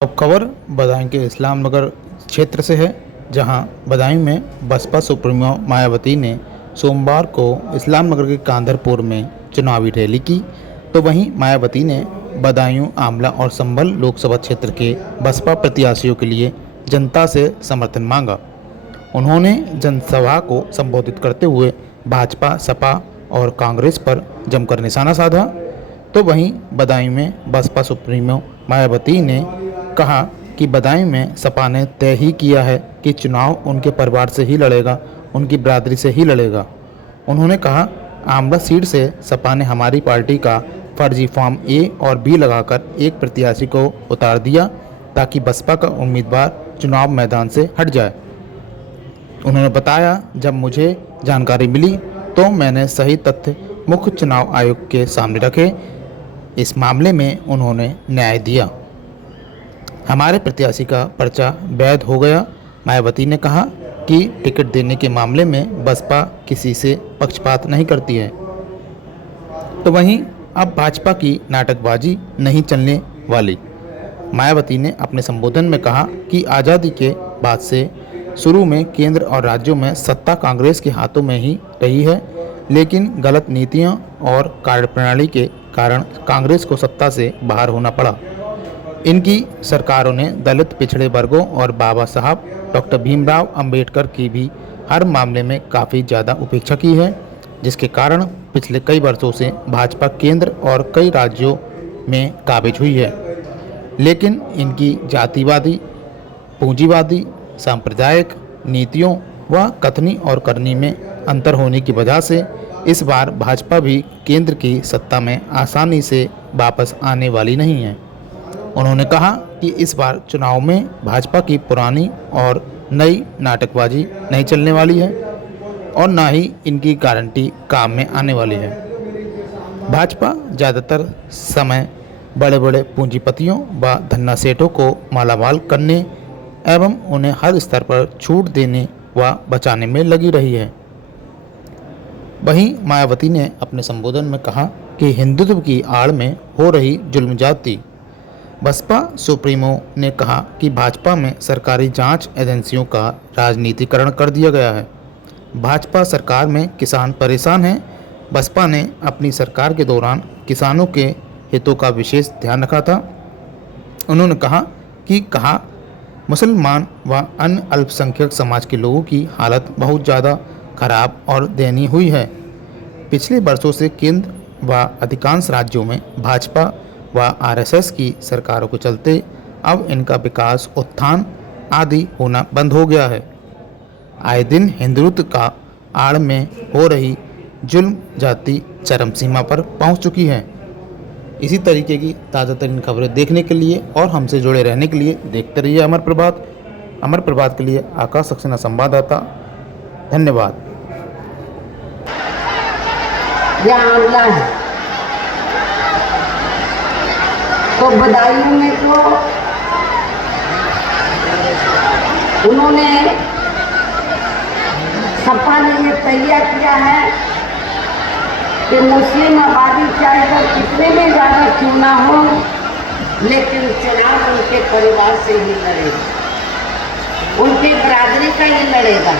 अब खबर बदायूं के इस्लाम नगर क्षेत्र से है, जहां बदायूं में बसपा सुप्रीमो मायावती ने सोमवार को इस्लाम नगर के कांदरपुर में चुनावी रैली की। तो वहीं मायावती ने बदायूं, आंवला और संभल लोकसभा क्षेत्र के बसपा प्रत्याशियों के लिए जनता से समर्थन मांगा। उन्होंने जनसभा को संबोधित करते हुए भाजपा, सपा और कांग्रेस पर जमकर निशाना साधा। तो वहीं बदायूं में बसपा सुप्रीमो मायावती ने कहा कि बदायूं में सपा ने तय ही किया है कि चुनाव उनके परिवार से ही लड़ेगा, उनकी बिरादरी से ही लड़ेगा। उन्होंने कहा, आंवला सीट से सपा ने हमारी पार्टी का फर्जी फॉर्म ए और बी लगाकर एक प्रत्याशी को उतार दिया ताकि बसपा का उम्मीदवार चुनाव मैदान से हट जाए। उन्होंने बताया, जब मुझे जानकारी मिली तो मैंने सही तथ्य मुख्य चुनाव आयोग के सामने रखे। इस मामले में उन्होंने न्याय दिया। हमारे प्रत्याशी का पर्चा वैध हो गया। मायावती ने कहा कि टिकट देने के मामले में बसपा किसी से पक्षपात नहीं करती है। तो वहीं अब भाजपा की नाटकबाजी नहीं चलने वाली। मायावती ने अपने संबोधन में कहा कि आज़ादी के बाद से शुरू में केंद्र और राज्यों में सत्ता कांग्रेस के हाथों में ही रही है, लेकिन गलत नीतियों और कार्यप्रणाली के कारण कांग्रेस को सत्ता से बाहर होना पड़ा। इनकी सरकारों ने दलित, पिछड़े वर्गों और बाबा साहब डॉक्टर भीमराव अंबेडकर की भी हर मामले में काफ़ी ज़्यादा उपेक्षा की है, जिसके कारण पिछले कई वर्षों से भाजपा केंद्र और कई राज्यों में काबिज हुई है। लेकिन इनकी जातिवादी, पूंजीवादी, सांप्रदायिक नीतियों व कथनी और करनी में अंतर होने की वजह से इस बार भाजपा भी केंद्र की सत्ता में आसानी से वापस आने वाली नहीं है। उन्होंने कहा कि इस बार चुनाव में भाजपा की पुरानी और नई नाटकबाजी नहीं चलने वाली है और ना ही इनकी गारंटी काम में आने वाली है। भाजपा ज़्यादातर समय बड़े बड़े पूंजीपतियों व धन्ना सेठों को मालामाल करने एवं उन्हें हर स्तर पर छूट देने व बचाने में लगी रही है। वहीं मायावती ने अपने संबोधन में कहा कि हिंदुत्व की आड़ में हो रही जुल्म जाती। बसपा सुप्रीमो ने कहा कि भाजपा में सरकारी जांच एजेंसियों का राजनीतिकरण कर दिया गया है। भाजपा सरकार में किसान परेशान हैं। बसपा ने अपनी सरकार के दौरान किसानों के हितों का विशेष ध्यान रखा था। उन्होंने कहा मुसलमान व अन्य अल्पसंख्यक समाज के लोगों की हालत बहुत ज़्यादा खराब और दयनीय हुई है। पिछले वर्षों से केंद्र व अधिकांश राज्यों में भाजपा व आरएसएस की सरकारों के चलते अब इनका विकास, उत्थान आदि होना बंद हो गया है। आए दिन हिंदुत्व का आड़ में हो रही जुल्म जाति चरम सीमा पर पहुंच चुकी है। इसी तरीके की ताज़ा तरीन खबरें देखने के लिए और हमसे जुड़े रहने के लिए देखते रहिए अमर प्रभात। अमर प्रभात के लिए आकाश सक्सेना संवाददाता। धन्यवाद। आंवला है तो बदायूं में तो उन्होंने सपा ने ये तैयार किया है कि मुस्लिम आबादी चाहे अगर कितने में ज़्यादा क्यों ना हो, लेकिन चुनाव उनके परिवार से ही लड़ेगा, उनके बिरादरी का ही लड़ेगा।